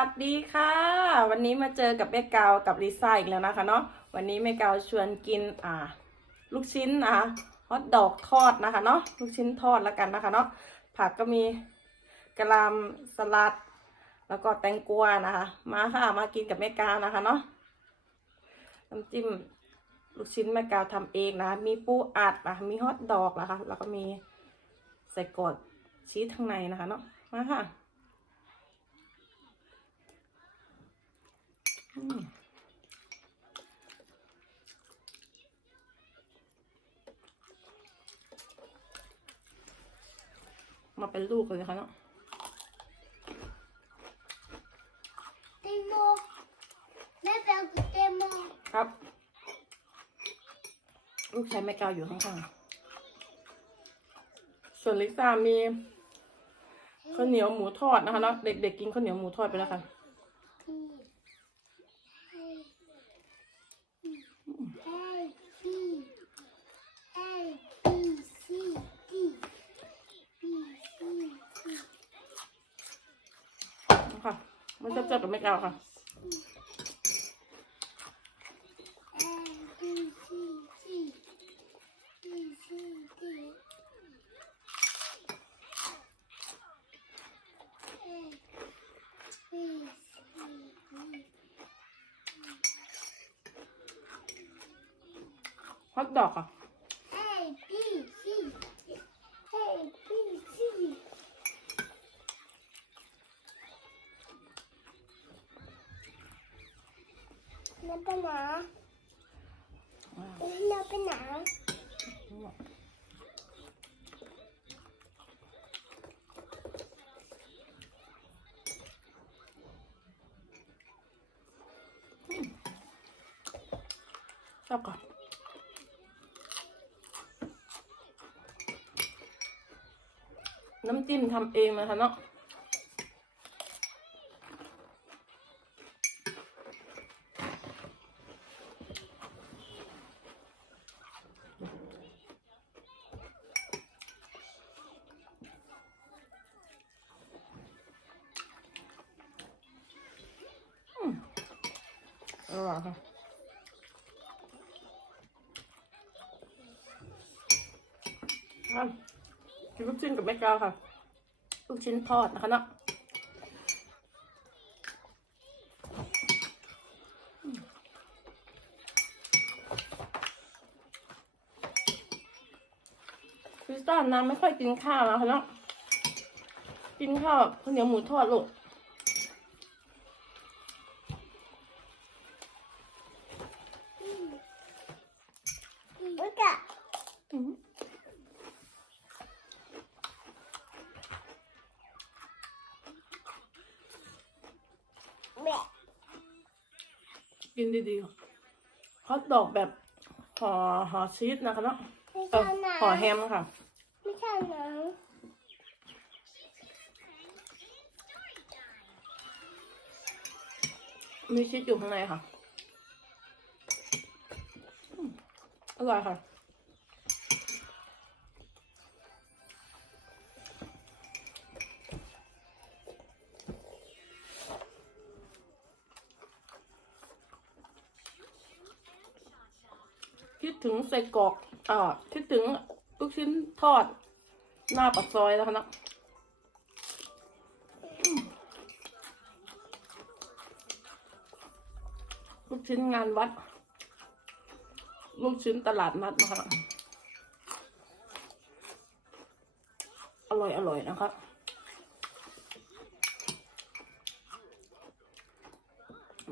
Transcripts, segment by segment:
สวัสดีค่ะ วันนี้มาเจอกับแม่กาวกับลิซ่าอีกแล้วนะคะเนาะวันนี้แม่กาวชวนกินอ่า ลูกชิ้นนะคะฮอทดอกทอดนะคะเนาะลูกชิ้นทอดแล้วกันนะคะเนาะผักก็มีกะหล่ำสลัด แล้วก็แตงกวานะคะ มาค่ะมากินกับแม่กาวนะคะเนาะน้ำจิ้มลูกชิ้นแม่กาวทำเองนะะมีปูอัดนะะมีฮอทดอกนะคะแล้วก็มีใส่กรอกชีสข้างในนะคะเนาะมาค่ะ มมาเป็นลูกเลยนะคะเนาะเตงโมแม่แปลคือเตงโมครับ ลูกชายแม่กาวอยู่ข้างๆ ส่วนลิซ่ามีข้าวเหนียวหมูทอดนะคะเนาะเด็กๆกินข้าวเหนียวหมูทอดไปแล้วค่ะ เอบีเอบีซีดีบีซีดี ค่ะ มันจะ เจอกับแม่กาค่ะฮอทดอกค่ะ นับเป็นหนานับเป็นหนาชอบค่ะน้ำจิ้มทำเองนะคะเนาะ ร่อยค่ะค่ะกินลูกชิ้นกับแม่กาค่ะ ลูกชิ้นทอดนะคะเนาะอืมพิซซ่าน้ำไม่ค่อยกินข้าวนะคะเนาะ กินข้าวข้าวเหนียวหมูทอดลูก โอเค อืม แม่ กินดีๆค่ะฮอทดอกแบบห่อห่อชีสนะคะเนาะไม่เอใช่อหนัห่องแฮมค่ะ ไม่ใช่หนังมีชีสอยู่ข้างในค่ะอืมอร่อยค่ะ ถึงใส่กรอกอ่าคิดถึงลูกชิ้นทอด หน้าปากซอยแล้วค่ะนะลูกชิ้นงานวัด ลูกชิ้นตลาดนัดนะคะ อร่อยอร่อยนะคะ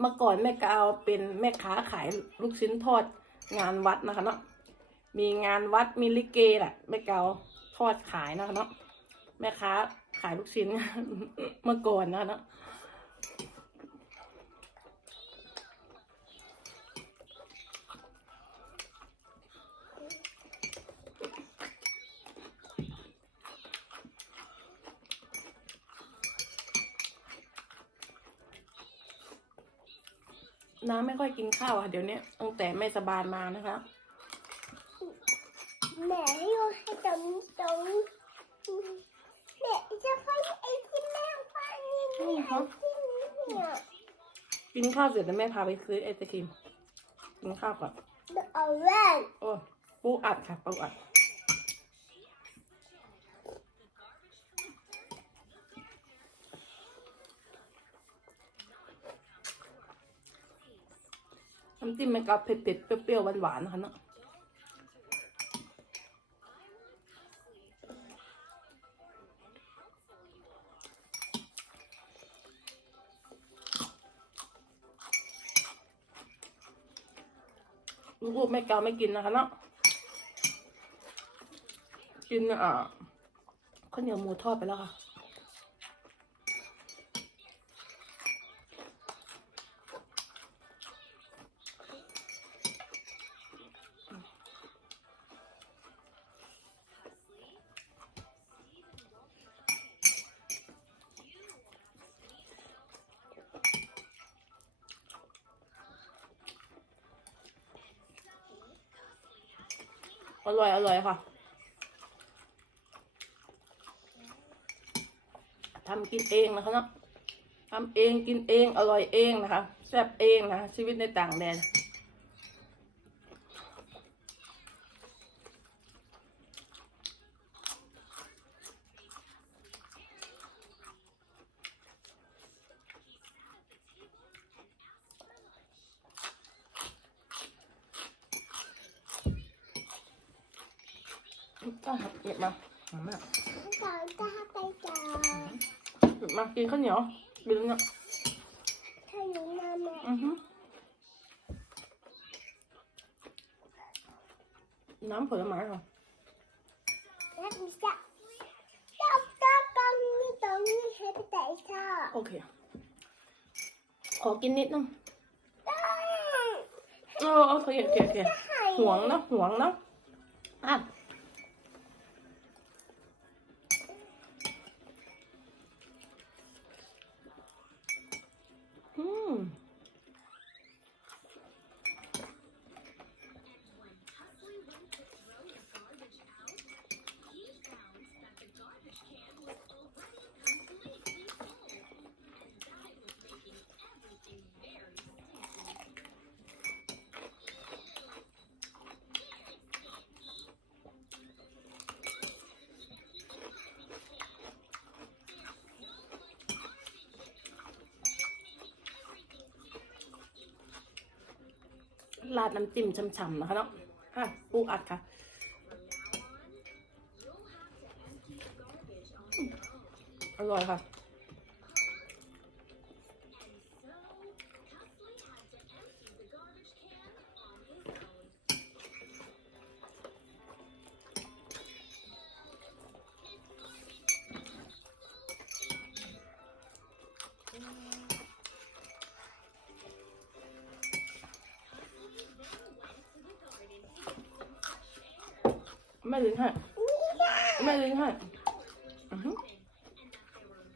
เมื่อก่อนแม่กาวเป็นแม่ค้าขายลูกชิ้นทอด งานวัดนะคะเนาะมีงานวัดมีลิเกแหละแม่เกาวทอดขายนะคะเนาะแม่ค้าขายลูกชิ้นเมื่อก่อนนะคะเนาะ น้ำไม่ค่อยกินข้าวค่ะเดี๋ยวนี้ตั้งแต่ไม่สบายมานะคะแม่ให้อยู่ให้ตรงตรงแม่จะไปไอ้ที่แม่ฟังนี่นี่ครับที่นี่เนี่ยกินข้าวเสร็จแล้วแม่พาไปซื้อไอศครีมกินข้าวก่อนเอาแว่นโอ้ปูอัดค่ะปูอัด น้ำจิ้มมันก็เผ็ดๆเปรี้ยวๆหวานๆนะคะเนาะลูกแม่กาไม่กินนะคะเนาะกินอ่าข้าวเหนียวหมูทอดไปแล้วค่ะ อร่อยอร่อยค่ะทำกินเองนะคะเนาะทำเองกินเองอร่อยเองนะคะแซ่บเองนะะชีวิตในต่างแดน ก็เก็บมาหอมมากก่อนจะไปจ้าเก็บมากินข้าวเหนียวกินเนี่ยถ้าอยู่นานแม่อือฮึน้ำผลไม้ค่ะแล้วมีจะจับจับตรงนี้ตรงนี้ให้ไปแต่ชอบโอเค ขอกินนิดนึงต้องเออโอเคโอเคโอเคห่วงนะห่วงนะอะ ราดน้ำจิ้มฉ่ำๆนะคะเนาะอะปูอัดค่ะอร่อยค่ะ ม่ลิ้นให้แม่ลิ้นให้อือฮึ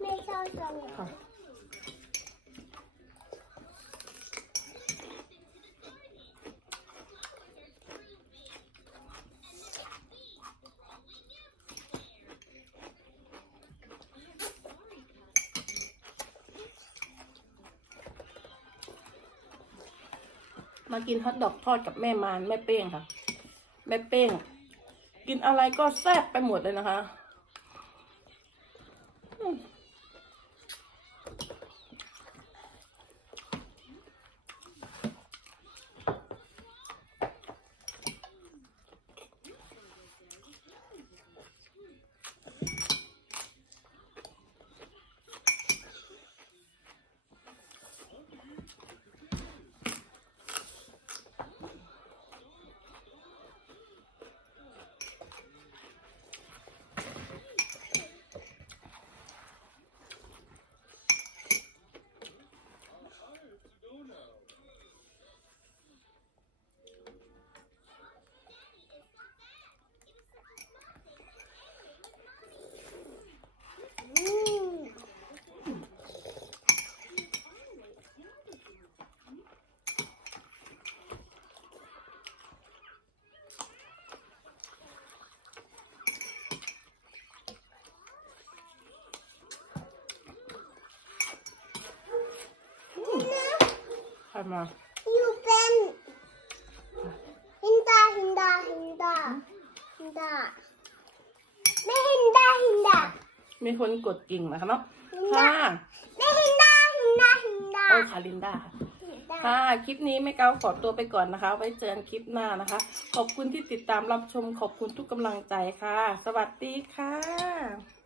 ไม่ชอบจังเลยค่ะมากินฮอทดอกทอดกับแม่มารแม่เป้งค่ะ แม่เป้ง กินอะไรก็แซ่บไปหมดเลยนะคะ รมาอยู่เป็นหินดาหินดาหินดาหินดาไม่หินดาหินดามีคนกดกิ่งนะคะเนาะหินดาค่ะไม่หินดาหินดาหินดาโอ้คารินดาหินดาค่ะ คลิปนี้แม่เก้าขอตัวไปก่อนนะคะ ไว้เจอกันคลิปหน้านะคะ ขอบคุณที่ติดตามรับชม ขอบคุณทุกกำลังใจค่ะ สวัสดีค่ะ